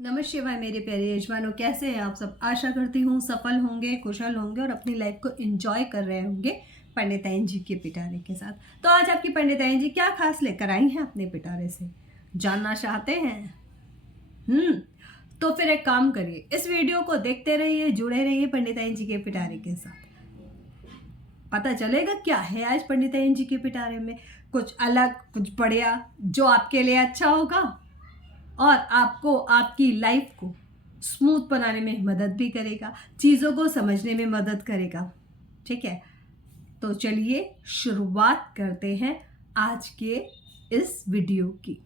नमः शिवाय मेरे प्यारे यजमानों, कैसे हैं आप सब। आशा करती हूँ सफल होंगे, कुशल होंगे और अपनी लाइफ को एंजॉय कर रहे होंगे पंडिताइन जी के पिटारे के साथ। तो आज आपकी पंडिताइन जी क्या खास लेकर आई हैं अपने पिटारे से, जानना चाहते हैं? तो फिर एक काम करिए, इस वीडियो को देखते रहिए, जुड़े रहिए पंडिताइन जी के पिटारे के साथ। पता चलेगा क्या है आज पंडिताइन जी के पिटारे में, कुछ अलग, कुछ बढ़िया, जो आपके लिए अच्छा होगा और आपको आपकी लाइफ को स्मूथ बनाने में मदद भी करेगा, चीज़ों को समझने में मदद करेगा। ठीक है, तो चलिए शुरुआत करते हैं आज के इस वीडियो की।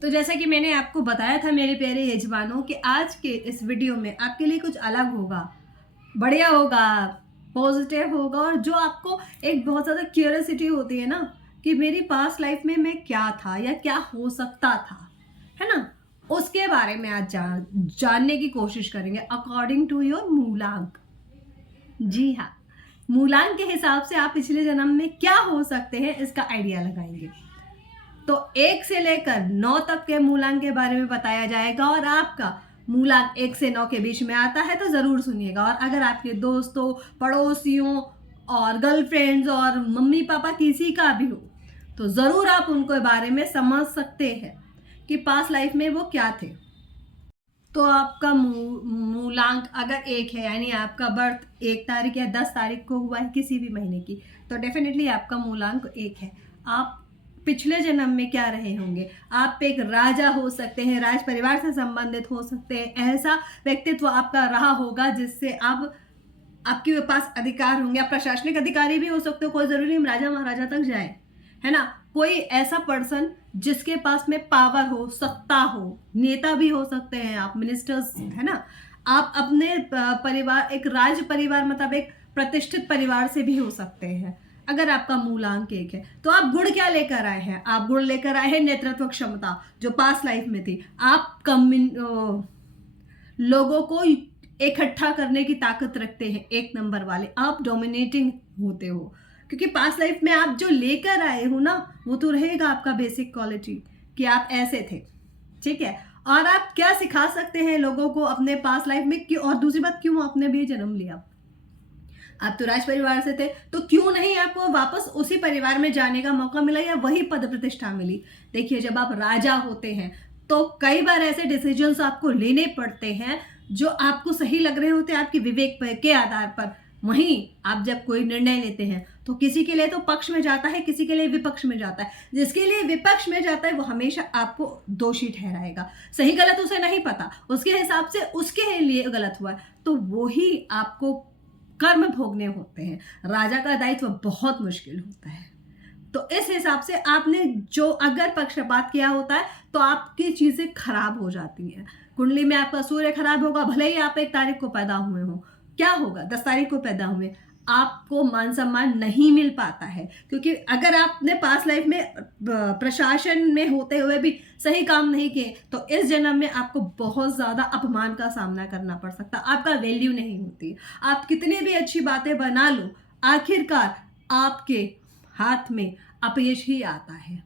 तो जैसा कि मैंने आपको बताया था मेरे प्यारे यजमानों कि आज के इस वीडियो में आपके लिए कुछ अलग होगा, बढ़िया होगा, पॉजिटिव होगा, और जो आपको एक बहुत ज़्यादा क्यूरियोसिटी होती है ना कि मेरी पास्ट लाइफ में मैं क्या था या क्या हो सकता था, है ना, उसके बारे में आज जानने की कोशिश करेंगे अकॉर्डिंग टू योर मूलांक। जी हाँ, मूलांक के हिसाब से आप पिछले जन्म में क्या हो सकते हैं इसका आइडिया लगाएंगे। तो 1 से लेकर 9 तक के मूलांक के बारे में बताया जाएगा, और आपका मूलांक 1 से 9 के बीच में आता है तो ज़रूर सुनिएगा। और अगर आपके दोस्तों, पड़ोसियों और गर्लफ्रेंड्स और मम्मी पापा किसी का भी हो तो ज़रूर आप उनके बारे में समझ सकते हैं कि पास्ट लाइफ में वो क्या थे। तो आपका मूलांक अगर 1 है, यानी आपका बर्थ 1 तारीख या 10 तारीख को हुआ है किसी भी महीने की, तो डेफिनेटली आपका मूलांक 1 है। आप पिछले जन्म में क्या रहे होंगे? आप एक राजा हो सकते हैं, राज परिवार से संबंधित हो सकते हैं, ऐसा व्यक्तित्व आपका रहा होगा जिससे आप आपके पास अधिकार होंगे। आप प्रशासनिक अधिकारी भी हो सकते हो, कोई जरूरी हम राजा महाराजा तक जाए, है ना। कोई ऐसा पर्सन जिसके पास में पावर हो, सत्ता हो, नेता भी हो सकते हैं आप, मिनिस्टर्स, है ना। आप अपने परिवार, एक राज परिवार मतलब एक प्रतिष्ठित परिवार से भी हो सकते हैं। अगर आपका मूलांक 1 है तो आप गुण क्या लेकर आए हैं? आप गुण लेकर आए हैं नेतृत्व क्षमता, जो पास्ट लाइफ में थी। आप लोगों को इकट्ठा करने की ताकत रखते हैं, 1 नंबर वाले। आप डोमिनेटिंग होते हो, क्योंकि पास्ट लाइफ में आप जो लेकर आए हो ना, वो तो रहेगा आपका बेसिक क्वालिटी कि आप ऐसे थे। ठीक है, और आप क्या सिखा सकते हैं लोगों को अपने पास्ट लाइफ में, क्यों, और दूसरी बात, क्यों आपने भी जन्म लिया। आप तो राज परिवार से थे, तो क्यों नहीं आपको वापस उसी परिवार में जाने का मौका मिला या वही पद प्रतिष्ठा मिली। देखिए, जब आप राजा होते हैं तो कई बार ऐसे डिसीजंस आपको लेने पड़ते हैं जो आपको सही लग रहे होते हैं आपके विवेक के आधार पर। वहीं आप जब कोई निर्णय लेते हैं तो किसी के लिए तो पक्ष में जाता है, किसी के लिए विपक्ष में जाता है। जिसके लिए विपक्ष में जाता है वो हमेशा आपको दोषी ठहराएगा। सही गलत उसे नहीं पता, उसके हिसाब से उसके लिए गलत हुआ है, तो वो ही आपको कर्म भोगने होते हैं। राजा का दायित्व बहुत मुश्किल होता है। तो इस हिसाब से आपने जो अगर पक्षपात किया होता है तो आपकी चीजें खराब हो जाती हैं। कुंडली में आपका सूर्य खराब होगा, भले ही आप 1 तारीख को पैदा हुए हो, क्या होगा 10 तारीख को पैदा हुए, आपको मान सम्मान नहीं मिल पाता है। क्योंकि अगर आपने पास्ट लाइफ में प्रशासन में होते हुए भी सही काम नहीं किए तो इस जन्म में आपको बहुत ज्यादा अपमान का सामना करना पड़ सकता है। आपका वैल्यू नहीं होती। आप कितनी भी अच्छी बातें बना लो, आखिरकार आपके हाथ में अपयश ही आता है।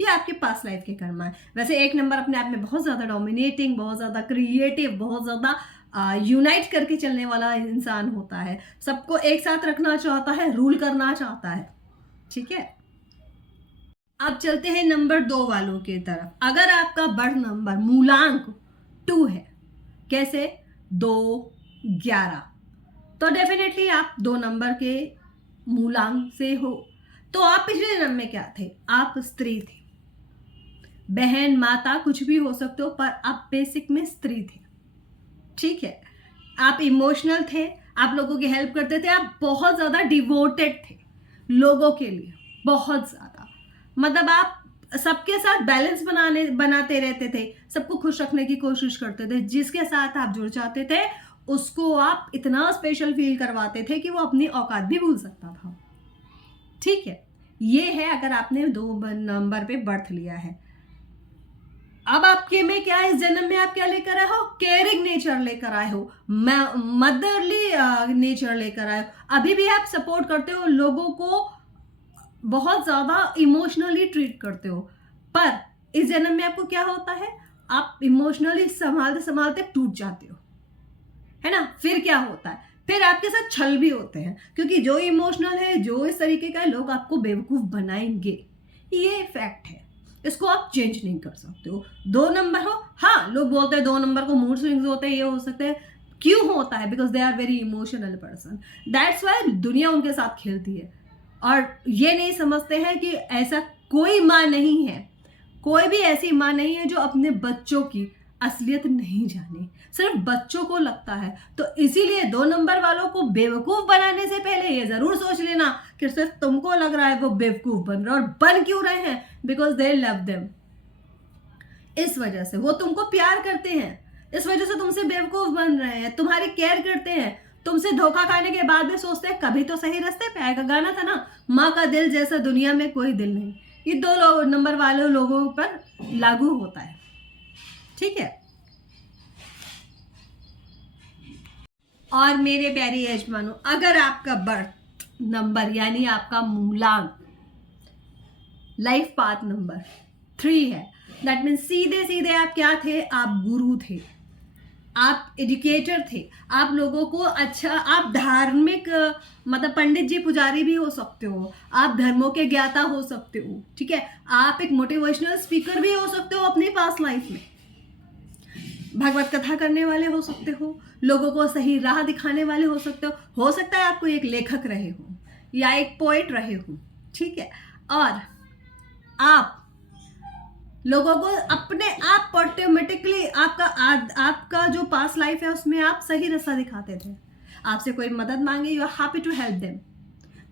ये आपके पास्ट लाइफ के कर्म है। वैसे 1 नंबर अपने आप में बहुत ज्यादा डोमिनेटिंग, बहुत ज्यादा क्रिएटिव, बहुत ज्यादा यूनाइट करके चलने वाला इंसान होता है। सबको एक साथ रखना चाहता है, रूल करना चाहता है। ठीक है, अब चलते हैं नंबर 2 वालों की तरफ। अगर आपका बर्थ नंबर मूलांक 2 है, कैसे 2, 11, तो डेफिनेटली आप 2 नंबर के मूलांक से हो। तो आप पिछले जन्म में क्या थे? आप स्त्री थे, बहन, माता, कुछ भी हो सकते हो, पर आप बेसिक में स्त्री थे। ठीक है, आप इमोशनल थे, आप लोगों की हेल्प करते थे, आप बहुत ज्यादा डिवोटेड थे लोगों के लिए, बहुत ज्यादा। मतलब आप सबके साथ बैलेंस बनाते रहते थे, सबको खुश रखने की कोशिश करते थे। जिसके साथ आप जुड़ जाते थे उसको आप इतना स्पेशल फील करवाते थे कि वो अपनी औकात भी भूल सकता था। ठीक है, ये है अगर आपने 2 नंबर पे बर्थ लिया है। अब आपके में क्या है, इस जन्म में आप क्या लेकर आए हो? केयरिंग नेचर लेकर आए हो, मदरली नेचर लेकर आए हो। अभी भी आप सपोर्ट करते हो लोगों को, बहुत ज्यादा इमोशनली ट्रीट करते हो, पर इस जन्म में आपको क्या होता है, आप इमोशनली संभालते संभालते टूट जाते हो, है ना। फिर क्या होता है, फिर आपके साथ छल भी होते हैं, क्योंकि जो इमोशनल है, जो इस तरीके का है, लोग आपको बेवकूफ बनाएंगे। ये फैक्ट है, इसको आप चेंज नहीं कर सकते हो। 2 नंबर हो, हाँ लोग बोलते हैं 2 नंबर को मूड स्विंग्स होते हैं, ये हो सकते हैं। क्यों होता है? Because they are very emotional person, that's why दुनिया उनके साथ खेलती है। और ये नहीं समझते हैं कि ऐसा कोई माँ नहीं है, कोई भी ऐसी माँ नहीं है जो अपने बच्चों की असलियत नहीं जाने, सिर्फ बच्चों को लगता है। तो इसीलिए 2 नंबर वालों को बेवकूफ बनाने से पहले ये जरूर सोच लेना कि सिर्फ तुमको लग रहा है वो बेवकूफ बन रहे, और बन क्यों रहे हैं? Because they love them. इस वजह से वो तुमको प्यार करते हैं, इस वजह से तुमसे बेवकूफ बन रहे हैं, तुम्हारी केयर करते हैं। तुमसे धोखा खाने के बाद भी सोचते हैं कभी तो सही रास्ते पे आएगा। गाना था ना, माँ का दिल जैसा दुनिया में कोई दिल नहीं। ये 2 नंबर वाले लोगों पर लागू होता है, ठीक है। और मेरे प्यारे यजमानों, अगर आपका बर्थ नंबर यानी आपका मूलांक लाइफ पाथ नंबर 3 है, दैट मीन्स सीधे सीधे आप क्या थे? आप गुरु थे, आप एजुकेटर थे, आप लोगों को अच्छा, आप धार्मिक मतलब पंडित जी पुजारी भी हो सकते हो, आप धर्मों के ज्ञाता हो सकते हो, ठीक है। आप एक मोटिवेशनल स्पीकर भी हो सकते हो अपनी पास्ट लाइफ में, भगवत कथा करने वाले हो सकते हो, लोगों को सही राह दिखाने वाले हो सकते हो सकता है आपको एक लेखक रहे हो या एक पोएट रहे हो, ठीक है। और आप लोगों को अपने आप ऑटोमेटिकली आपका जो पास्ट लाइफ है उसमें आप सही रास्ता दिखाते थे। आपसे कोई मदद मांगे, you are happy to help them,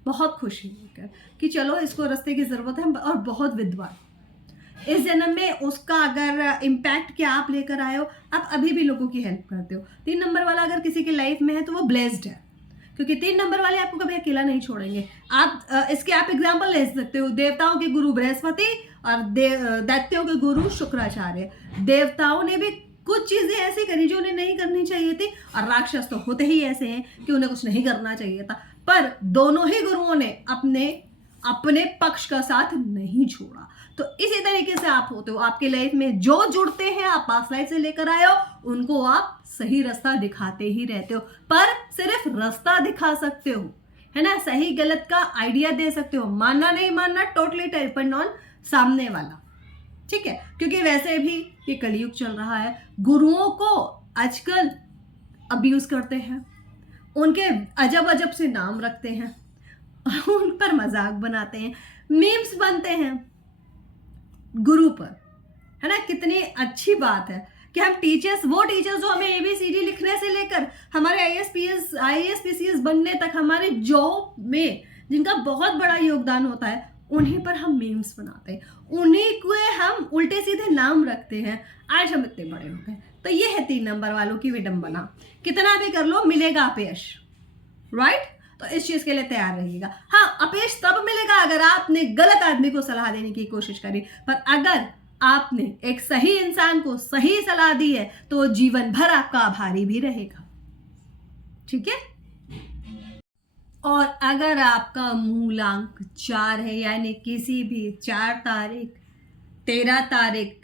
बहुत खुशी होकर कि चलो इसको रास्ते की ज़रूरत है, और बहुत विद्वान। इस जन्म में उसका अगर इम्पैक्ट क्या आप लेकर आए हो, आप अभी भी लोगों की हेल्प करते हो। 3 नंबर वाला अगर किसी की लाइफ में है तो वो ब्लेस्ड है, क्योंकि 3 नंबर वाले आपको कभी अकेला नहीं छोड़ेंगे। आप इसके आप एग्जाम्पल ले सकते हो, देवताओं के गुरु बृहस्पति और दैत्यों के गुरु शुक्राचार्य। देवताओं ने भी कुछ चीजें ऐसी करी जो उन्हें नहीं करनी चाहिए थी, और राक्षस तो होते ही ऐसे हैं कि उन्हें कुछ नहीं करना चाहिए था, पर दोनों ही गुरुओं ने अपने पक्ष का साथ नहीं छोड़ा। तो इसी तरीके से आप होते हो, आपके लाइफ में जो जुड़ते हैं, आप पास्ट लाइफ से लेकर आए हो, उनको आप सही रास्ता दिखाते ही रहते हो। पर सिर्फ रास्ता दिखा सकते हो, है ना, सही गलत का आइडिया दे सकते हो, मानना नहीं मानना टोटली डिपेंड ऑन सामने वाला, ठीक है। क्योंकि वैसे भी ये कलयुग चल रहा है, गुरुओं को आजकल अब्यूज करते हैं, उनके अजब अजब से नाम रखते हैं, उन पर मजाक बनाते हैं, मीम्स बनते हैं गुरु पर, है ना। कितनी अच्छी बात है कि हम टीचर्स, वो टीचर्स जो हमें ABCD लिखने से लेकर हमारे IAS PCS बनने तक, हमारे जॉब में जिनका बहुत बड़ा योगदान होता है, उन्हीं पर हम मीम्स बनाते हैं, उन्हीं को हम उल्टे सीधे नाम रखते हैं। आज हम इतने बड़े हो गए। तो ये है 3 नंबर वालों की विडंबना। कितना भी कर लो मिलेगा अपयश, राइट। तो इस चीज के लिए तैयार रहिएगा। हाँ, अपयश तब मिलेगा अगर आपने गलत आदमी को सलाह देने की कोशिश करी, पर अगर आपने एक सही इंसान को सही सलाह दी है तो वो जीवन भर आपका आभारी भी रहेगा, ठीक है। और अगर आपका मूलांक 4 है, यानी किसी भी 4 तारीख, 13 तारीख,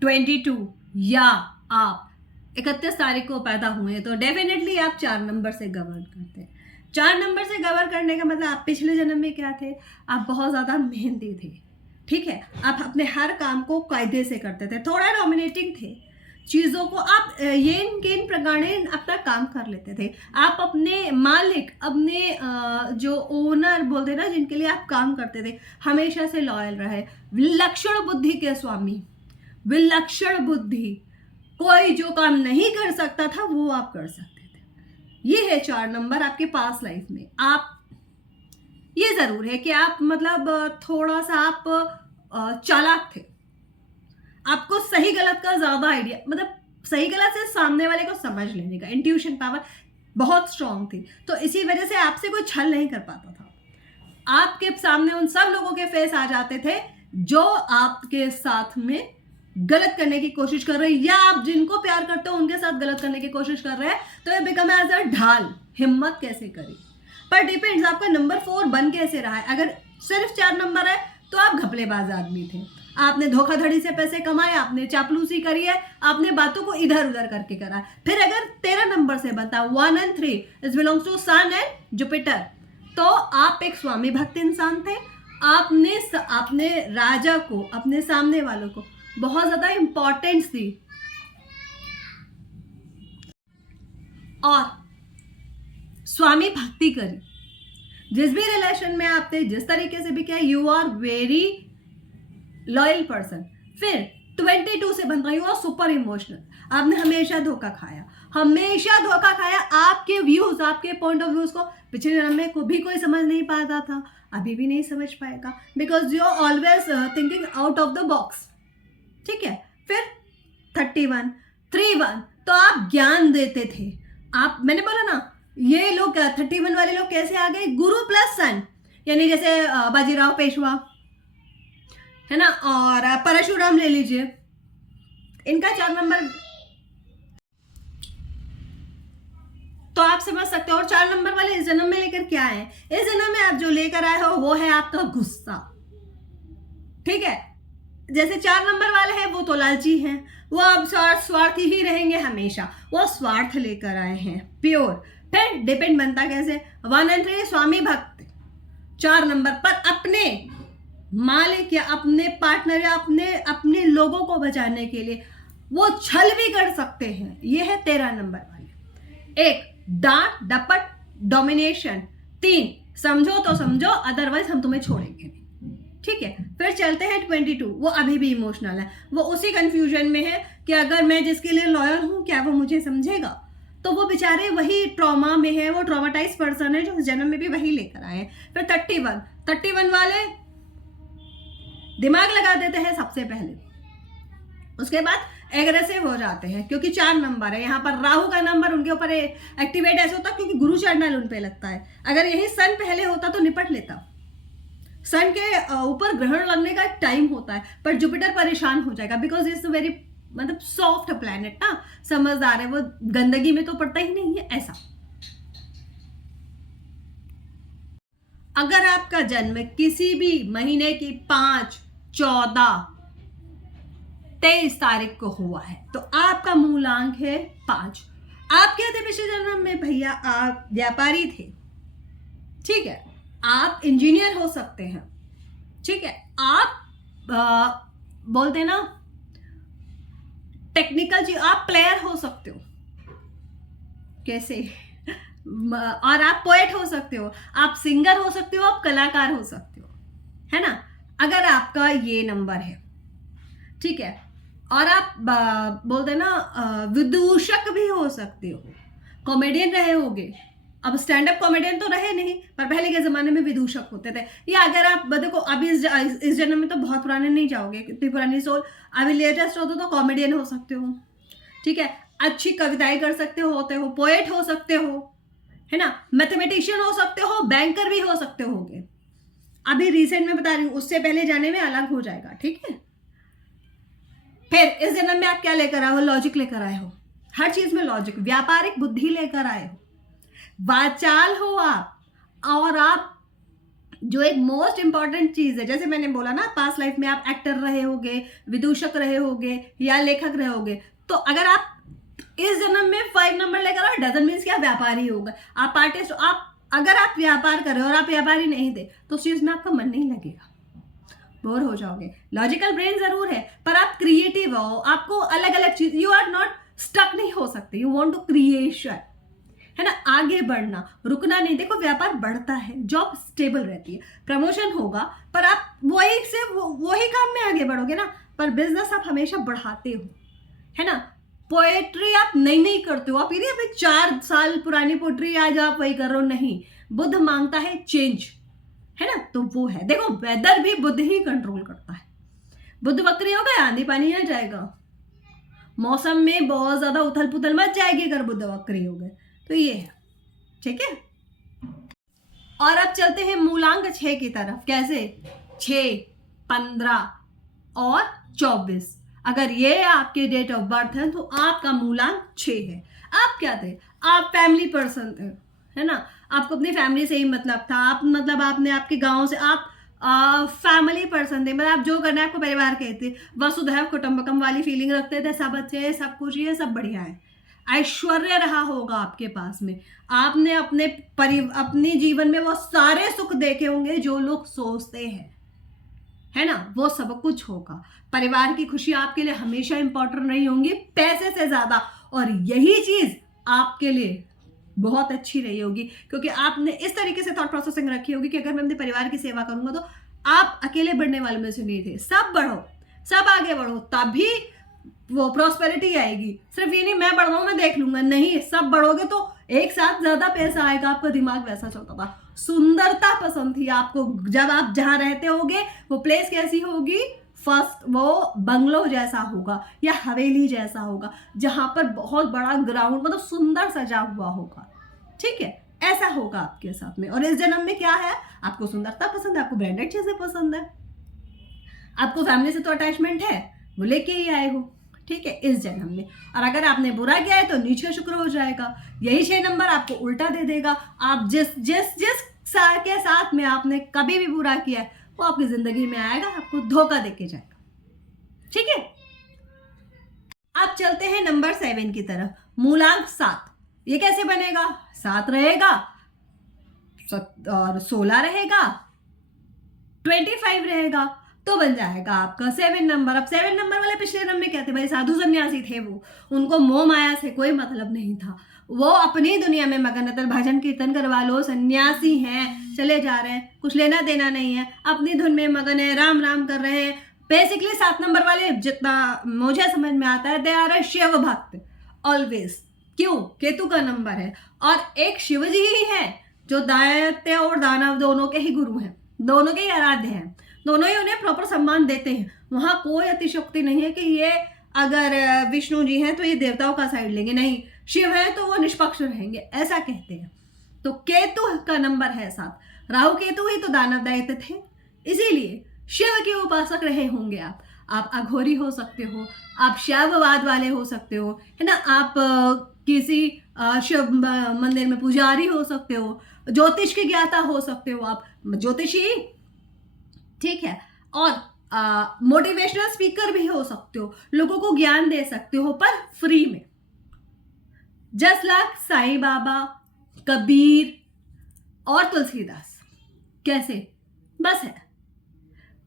22 या आप 31 तारीख को पैदा हुए, तो डेफिनेटली आप 4 नंबर से गवर्न करते हैं। 4 नंबर से गवर्न करने का मतलब आप पिछले जन्म में क्या थे? आप बहुत ज़्यादा मेहनती थे, ठीक है। आप अपने हर काम को कायदे से करते थे, थोड़ा डोमिनेटिंग थे चीज़ों को, आप ये इन प्रकारे अपना काम कर लेते थे। आप अपने मालिक, अपने जो ओनर बोलते ना, जिनके लिए आप काम करते थे, हमेशा से लॉयल रहे। विलक्षण बुद्धि के स्वामी, विलक्षण बुद्धि, कोई जो काम नहीं कर सकता था वो आप कर सकते थे। ये है 4 नंबर आपके पास लाइफ में। आप, ये जरूर है कि आप मतलब थोड़ा सा आप चालाक थे, आपको सही गलत का ज्यादा आइडिया, मतलब सही गलत से सामने वाले को समझ लेने का इंट्यूशन पावर बहुत स्ट्रांग थी। तो इसी वजह से आपसे कोई छल नहीं कर पाता था। आपके सामने उन सब लोगों के फेस आ जाते थे जो आपके साथ में गलत करने की कोशिश कर रहे हैं, या आप जिनको प्यार करते हो उनके साथ गलत करने की कोशिश कर रहे हैं। तो ये बिकम एज अ ढाल, हिम्मत कैसे करी। पर डिपेंड्स आपका नंबर 4 बन कैसे रहा है। अगर सिर्फ 4 नंबर है तो आप घपलेबाज आदमी थे, आपने धोखाधड़ी से पैसे कमाए, आपने चापलूसी करी है, आपने बातों को इधर उधर करके करा है। फिर अगर 13 नंबर से बनता 1 and 3 is belongs to sun and Jupiter, तो आप एक स्वामी भक्त इंसान थे। आपने राजा को, अपने सामने वालों को बहुत ज्यादा इंपॉर्टेंस दी और स्वामी भक्ति करी। जिस भी रिलेशन में आपने जिस तरीके से भी किया, you are very loyal person. फिर 22 से बन रही हो सुपर इमोशनल। आपने हमेशा धोखा खाया, हमेशा धोखा खाया। आपके व्यूज, आपके पॉइंट ऑफ व्यूज को पिछले जन्म में भी कोई समझ नहीं पाता था, अभी भी नहीं समझ पाएगा, because you are always thinking out of the box. ठीक है। फिर 31 31 तो आप ज्ञान देते थे। आप, मैंने बोला ना, ये लोग 31 वाले लोग कैसे आ गए, गुरु प्लस सन, यानी जैसे बाजीराव पेशवा है ना, और परशुराम ले लीजिए, इनका 4 नंबर, तो आप समझ सकते हो। और 4 नंबर वाले इस जन्म में लेकर क्या है, इस जन्म में आप जो लेकर आए हो वो है आपका गुस्सा। ठीक है। जैसे 4 नंबर वाले हैं वो तो लालची हैं, वो अब स्वार्थी ही रहेंगे हमेशा, वो स्वार्थ लेकर आए हैं प्योर। फिर डिपेंड बनता कैसे, 1 and 3 स्वामी भक्त 4 नंबर पर अपने मालिक या अपने पार्टनर या अपने लोगों को बचाने के लिए वो छल भी कर सकते हैं। ये है 13 नंबर वाले। 1 डांट डपट डोमिनेशन, 3 समझो तो समझो अदरवाइज हम तुम्हें छोड़ेंगे नहीं। ठीक है। फिर चलते हैं 22, वो अभी भी इमोशनल है, वो उसी कंफ्यूजन में है कि अगर मैं जिसके लिए लॉयल हूं क्या वो मुझे समझेगा। तो वो बेचारे वही ट्रॉमा में है, वो ट्रॉमाटाइज पर्सन है जो इस जन्म में भी वही लेकर आए हैं। फिर 31 वाले दिमाग लगा देते हैं सबसे पहले, उसके बाद एग्रेसिव हो जाते हैं क्योंकि 4 नंबर है। यहाँ पर राहु का नंबर उनके ऊपर एक्टिवेट ऐसे होता क्योंकि गुरु चैनल उन पे लगता है। अगर यही सन पहले होता तो निपट लेता। सन के ऊपर ग्रहण लगने का टाइम होता है, पर जुपिटर परेशान हो जाएगा बिकॉज इट्स वेरी मतलब सॉफ्ट प्लैनेट ना, समझदार है, वो गंदगी में तो पड़ता ही नहीं है ऐसा। अगर आपका जन्म किसी भी महीने की 5, 14, 23 तारीख को हुआ है तो आपका मूलांक है 5। आप क्या थे पिछले जन्म में भैया, आप व्यापारी थे। ठीक है। आप इंजीनियर हो सकते हैं। ठीक है। आप बोलते ना टेक्निकल चीज, आप प्लेयर हो सकते हो कैसे और आप पोएट हो सकते हो, आप सिंगर हो सकते हो, आप कलाकार हो सकते हो, है ना, अगर आपका ये नंबर है। ठीक है। और आप बोलते ना विदूषक भी हो सकते हो, कॉमेडियन रहे होगे। अब स्टैंड अप कॉमेडियन तो रहे नहीं, पर पहले के जमाने में विदूषक होते थे। या अगर आप देखो अभी इस जन्म में तो बहुत पुराने नहीं जाओगे, कितनी पुरानी सोल, अभी लेटेस्ट हो तो कॉमेडियन हो सकते हो। ठीक है। अच्छी कविताएं कर सकते होते हो, पोएट हो सकते हो, है ना, मैथमेटिशियन हो सकते हो, बैंकर भी हो सकते होगे। अभी रिसेंट में बता रही हूँ, उससे पहले जाने में अलग हो जाएगा। ठीक है। फिर इस जन्म में आप क्या लेकर आए हो, लॉजिक लेकर आए हो, हर चीज में लॉजिक, व्यापारिक बुद्धि लेकर आए हो, वाचाल हो आप। और आप जो एक मोस्ट इंपॉर्टेंट चीज है, जैसे मैंने बोला ना, पास्ट लाइफ में आप एक्टर रहे होगे, विदूषक रहे होगे या लेखक रहे होगे, तो अगर आप इस जन्म में 5 नंबर लेकर आओ, डजंट मीन्स कि आप व्यापारी हो गए, आप आर्टिस्ट। आप अगर आप व्यापार कर रहे हो और आप व्यापारी नहीं थे तो उस चीज में आपका मन नहीं लगेगा, बोर हो जाओगे। लॉजिकल ब्रेन जरूर है पर आप क्रिएटिव हो, आपको अलग अलग चीज, यू आर नॉट स्टक नहीं हो सकते, यू वांट टू क्रिएशन, है ना, आगे बढ़ना, रुकना नहीं। देखो व्यापार बढ़ता है, जॉब स्टेबल रहती है, प्रमोशन होगा, पर आप वही काम में आगे बढ़ोगे ना, पर बिजनेस आप हमेशा बढ़ाते हो, है ना। पोएट्री आप नहीं करते हो, आप ये अभी 4 साल पुरानी पोएट्री आज आप वही कर रहे हो, नहीं। बुद्ध मांगता है चेंज, है ना, तो वो है। देखो वेदर भी बुद्ध ही कंट्रोल करता है। बुद्ध वक्री हो गए, आंधी पानी आ जाएगा, मौसम में बहुत ज्यादा उथल पुथल मच जाएगी अगर बुद्ध वक्री हो गए, तो ये है। ठीक है। और अब चलते हैं मूलांक 6 की तरफ। कैसे, 6, 15 और 24। अगर ये आपके डेट ऑफ बर्थ है तो आपका मूलांक 6 है। आप क्या थे, आप फैमिली पर्सन थे, है ना, आपको अपनी फैमिली से ही मतलब था। आप मतलब आपने आपके गांव से, आप फैमिली पर्सन थे, मतलब आप जो करना है आपको परिवार कहते हैं, वसुधैव कुटुंबकम वाली फीलिंग रखते थे, सब अच्छे हैं, सब कुछ है, सब बढ़िया है, ऐश्वर्य रहा होगा आपके पास में, आपने अपने जीवन में वो सारे सुख देखे होंगे जो लोग सोचते हैं, है ना, वो सब कुछ होगा। परिवार की खुशी आपके लिए हमेशा इंपॉर्टेंट रही होंगी पैसे से ज्यादा, और यही चीज आपके लिए बहुत अच्छी रही होगी, क्योंकि आपने इस तरीके से थॉट प्रोसेसिंग रखी होगी कि अगर मैं अपने परिवार की सेवा करूंगा तो आप अकेले बढ़ने वाले में से नहीं थे, सब बढ़ो, सब आगे बढ़ो, तभी वो प्रॉस्पेरिटी आएगी। सिर्फ ये नहीं मैं बढ़ रहा हूं मैं देख लूंगा, नहीं, सब बढ़ोगे तो एक साथ ज्यादा पैसा आएगा। आपका दिमाग वैसा चलता था। सुंदरता पसंद थी आपको, जब आप जहां रहते होगे वो प्लेस कैसी होगी, फर्स्ट वो बंगलो जैसा होगा या हवेली जैसा होगा, जहां पर बहुत बड़ा ग्राउंड, मतलब सुंदर सजा हुआ होगा, ठीक है, ऐसा होगा आपके साथ में। और इस जन्म में क्या है, आपको सुंदरता पसंद है, आपको ब्रांडेड चीजें पसंद है, आपको फैमिली से तो अटैचमेंट है, वो लेके ही आए हो, ठीक है, इस जन्म में। और अगर आपने बुरा किया है तो नीचे शुक्र हो जाएगा, यही 6 नंबर आपको उल्टा दे देगा। आप जिस जिस जिस के साथ में आपने कभी भी बुरा किया है वो आपकी जिंदगी में आएगा, आपको धोखा देके जाएगा, ठीक है। आप चलते हैं नंबर 7 की तरफ, मूलांक 7। ये कैसे बनेगा, 7 रहेगा और 16 रहेगा, 25 रहेगा, तो बन जाएगा आपका 7 नंबर। अब 7 नंबर वाले पिछले जन्म में क्या थे भाई, साधु सन्यासी थे वो, उनको मोह माया से कोई मतलब नहीं था, वो अपनी दुनिया में मगन रहते, भजन कीर्तन करवा लो, सन्यासी हैं, चले जा रहे हैं, कुछ लेना देना नहीं है, अपनी धुन में मगन है, राम राम कर रहे हैं। बेसिकली 7 नंबर वाले जितना मुझे समझ में आता है, दे आर अ शिव भक्त ऑलवेज। क्यों, केतु का नंबर है, और एक शिव जी ही है जो दैत्य और दानव दोनों के ही गुरु हैं, दोनों के ही आराध्य हैं, दोनों ही उन्हें प्रॉपर सम्मान देते हैं। वहां कोई अतिशयोक्ति नहीं है कि ये अगर विष्णु जी हैं तो ये देवताओं का साइड लेंगे, नहीं, शिव है तो वो निष्पक्ष रहेंगे, ऐसा कहते हैं। तो केतु का नंबर है 7, राहु केतु ही तो दानव दैत्य थे, इसीलिए शिव के उपासक रहे होंगे आप अघोरी हो सकते हो, आप शैववाद वाले हो सकते हो, है ना, आप किसी शिव मंदिर में पुजारी हो सकते हो, ज्योतिष के ज्ञाता हो सकते हो, आप ज्योतिषी, ठीक है, और मोटिवेशनल स्पीकर भी हो सकते हो, लोगों को ज्ञान दे सकते हो पर फ्री में, जस्ट लाइक साईं बाबा, कबीर और तुलसीदास। कैसे, बस है,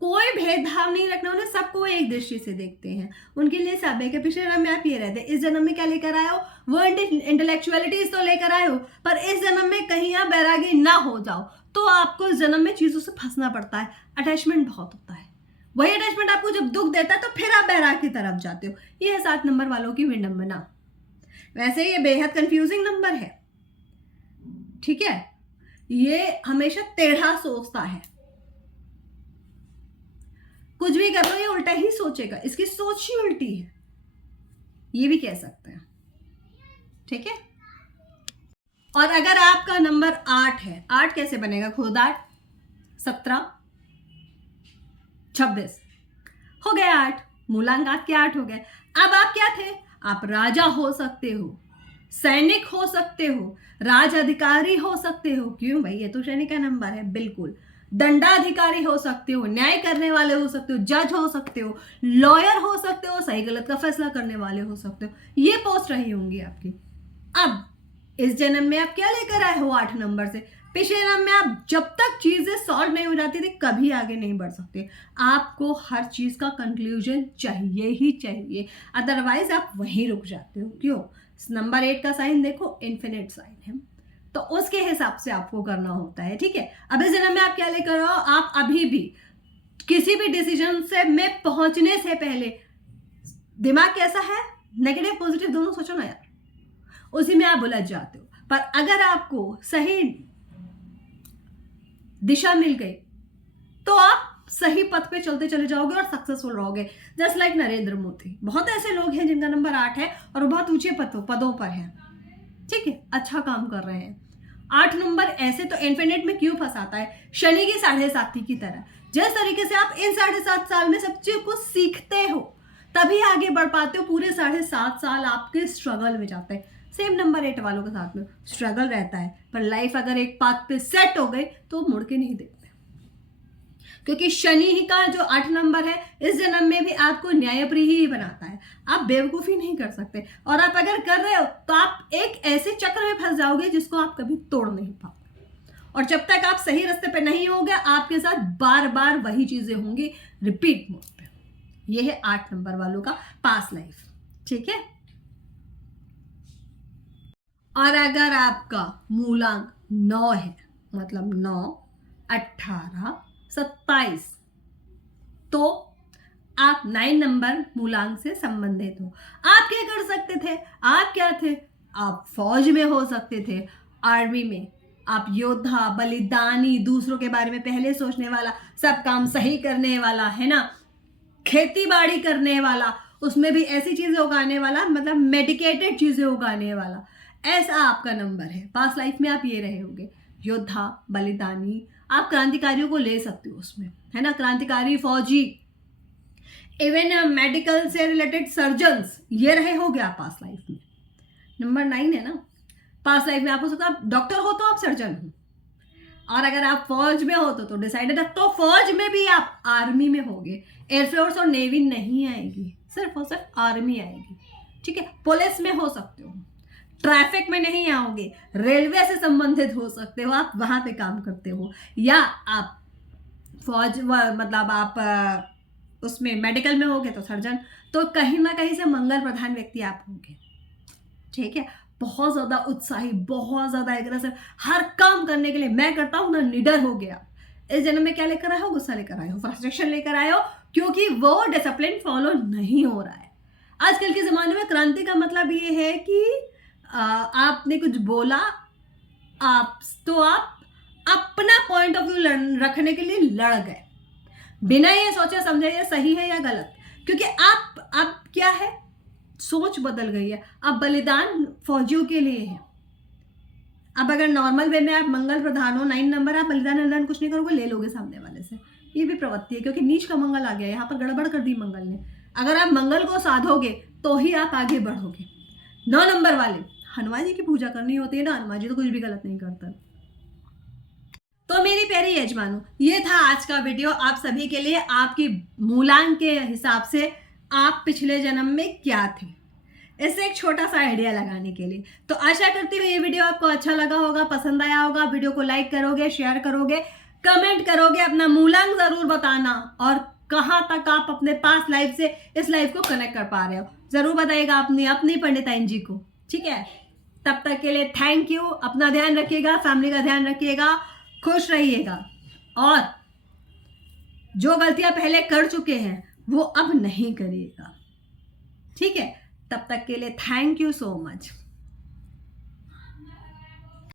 कोई भेदभाव नहीं रखना, उन्हें सबको एक दृष्टि से देखते हैं, उनके लिए सब है। पिछले जन्म में आप ये रहते, इस जन्म में क्या लेकर आए हो, वर्ल्ड इंटेलेक्चुअलिटीज तो लेकर आए हो, पर इस जन्म में कहीं आप बैरागी ना हो जाओ, तो आपको इस जन्म में चीजों से फंसना पड़ता है, अटैचमेंट बहुत होता है, वही अटैचमेंट आपको जब दुख देता है तो फिर आप बैराग की तरफ जाते हो। ये है 7 नंबर वालों की विडंबना। वैसे ये बेहद कंफ्यूजिंग नंबर है, ठीक है, ये हमेशा टेढ़ा सोचता है, कुछ भी कर लो ये उल्टा ही सोचेगा, इसकी सोच ही उल्टी है, ये भी कह सकते हैं, ठीक है। और अगर आपका नंबर 8 है, 8 कैसे बनेगा, खुद 8, 17, 26 हो गए 8, मूलांक आपके 8 हो गए। अब आप क्या थे, आप राजा हो सकते हो, सैनिक हो सकते हो, राज अधिकारी हो सकते हो, क्यों भाई ये तो सैनिक का नंबर है, बिल्कुल, दंडाधिकारी हो सकते हो, न्याय करने वाले हो सकते हो, जज हो सकते हो, लॉयर हो सकते हो, सही गलत का फैसला करने वाले हो सकते हो, ये पोस्ट रही होंगी आपकी। अब इस जन्म में आप क्या लेकर आए हो 8 नंबर से, पिछले जन्म में आप जब तक चीजें सॉल्व नहीं हो जाती थी कभी आगे नहीं बढ़ सकते, आपको हर चीज का कंक्लूजन चाहिए ही चाहिए, अदरवाइज आप वहीं रुक जाते हो। क्यों, नंबर 8 का साइन देखो, इन्फिनिट साइन है, तो उसके हिसाब से आपको करना होता है, ठीक है। अब इस जन्म में आप क्या लेकर आओ, आप अभी भी किसी भी डिसीजन से में पहुंचने से पहले दिमाग कैसा है, नेगेटिव पॉजिटिव दोनों सोचो ना यार, उसी में आप उलझ जाते हो। पर अगर आपको सही दिशा मिल गई तो आप सही पथ पे चलते चले जाओगे और सक्सेसफुल रहोगे, जस्ट लाइक नरेंद्र मोदी। बहुत ऐसे लोग हैं जिनका नंबर 8 है और वो बहुत ऊंचे पदों पर हैं, ठीक है, अच्छा काम कर रहे हैं। 8 नंबर ऐसे तो इन्फिनिट में क्यों फंसाता है, शनि की 7.5 की तरह, जिस तरीके से आप इन 7.5 साल में सब चीज को सीखते हो तभी आगे बढ़ पाते हो, पूरे 7.5 साल आपके स्ट्रगल में जाते हैं। सेम नंबर 8 वालों के साथ में स्ट्रगल रहता है, पर लाइफ अगर एक पाथ पे सेट हो गई तो मुड़ के नहीं देखते। क्योंकि शनि ही का जो 8 नंबर है इस जन्म में भी आपको न्यायप्रिय ही बनाता है। आप बेवकूफ़ी नहीं कर सकते, और आप अगर कर रहे हो तो आप एक ऐसे चक्र में फंस जाओगे जिसको आप कभी तोड़ नहीं पाओगे। और जब तक आप सही रास्ते पे नहीं होगे आपके साथ बार बार वही चीज़ें होंगी रिपीट मोड पे। ये है 8 नंबर वालों का पास्ट लाइफ, ठीक है। और अगर आपका मूलांक 9 है, मतलब 9, 18, 27, तो आप 9 नंबर मूलांक से संबंधित हो। आप क्या कर सकते थे? आप क्या थे? आप फौज में हो सकते थे, आर्मी में। आप योद्धा, बलिदानी, दूसरों के बारे में पहले सोचने वाला, सब काम सही करने वाला, है ना, खेती बाड़ी करने वाला, उसमें भी ऐसी चीजें उगाने वाला, मतलब मेडिकेटेड चीजें उगाने वाला, ऐसा आपका नंबर है। पास्ट लाइफ में आप ये रहे होंगे, योद्धा, बलिदानी। आप क्रांतिकारियों को ले सकते हो उसमें, है ना, क्रांतिकारी, फौजी, इवन मेडिकल से रिलेटेड सर्जन्स, ये रहे होगे आप पास्ट लाइफ में। नंबर 9 है ना, पास्ट लाइफ में आप हो सकता है डॉक्टर हो तो आप सर्जन हो, और अगर आप फौज में हो तो डिसाइडेड है, तो फौज में भी आप आर्मी में होगे। एयरफोर्स और नेवी नहीं आएगी, सिर्फ और सिर्फ आर्मी आएगी, ठीक है। पुलिस में हो सकते हो, ट्रैफिक में नहीं आओगे, रेलवे से संबंधित हो सकते हो, आप वहां पे काम करते हो, या आप फौज मतलब आप उसमें मेडिकल में होगे तो सर्जन। तो कहीं ना कहीं से मंगल प्रधान व्यक्ति आप होंगे, ठीक है। बहुत ज्यादा उत्साही, बहुत ज्यादा एग्रेसिव, हर काम करने के लिए मैं करता हूं ना, निडर हो गया। इस जन्म में क्या लेकर आए हो? गुस्सा लेकर आए हो, फ्रस्ट्रेशन लेकर आए हो, क्योंकि वो डिसिप्लिन फॉलो नहीं हो रहा है। आजकल के ज़माने में क्रांति का मतलब ये है कि आपने कुछ बोला, आप अपना पॉइंट ऑफ व्यू रखने के लिए लड़ गए, बिना ये सोचे समझे ये सही है या गलत, क्योंकि आप क्या है, सोच बदल गई है। अब बलिदान फौजियों के लिए है। अब अगर नॉर्मल वे में आप मंगल प्रधान हो, 9 नंबर, आप बलिदान कुछ नहीं करोगे, ले लोगे सामने वाले से, ये भी प्रवृत्ति है, क्योंकि नीच का मंगल आ गया, यहाँ पर गड़बड़ कर दी मंगल ने। अगर आप मंगल को साधोगे तो ही आप आगे बढ़ोगे। 9 नंबर वाले, हनुमान जी की पूजा करनी होती है ना, हनुमान जी तो कुछ भी गलत नहीं करता। तो मेरी प्यारी यजमानों, ये था आज का वीडियो आप सभी के लिए, आपकी मूलांक के हिसाब से आप पिछले जन्म में क्या थे, इससे एक छोटा सा आइडिया लगाने के लिए। तो आशा करती हूँ ये वीडियो आपको अच्छा लगा होगा, पसंद आया होगा। वीडियो को लाइक करोगे, शेयर करोगे, कमेंट करोगे, अपना मूलांक जरूर बताना, और कहाँ तक आप अपने पास्ट लाइफ से इस लाइफ को कनेक्ट कर पा रहे हो जरूर बताइएगा अपनी पंडिताइन जी को, ठीक है। तब तक के लिए थैंक यू। अपना ध्यान रखिएगा, फैमिली का ध्यान रखिएगा, खुश रहिएगा, और जो गलतियां पहले कर चुके हैं वो अब नहीं करिएगा, ठीक है। तब तक के लिए थैंक यू सो मच।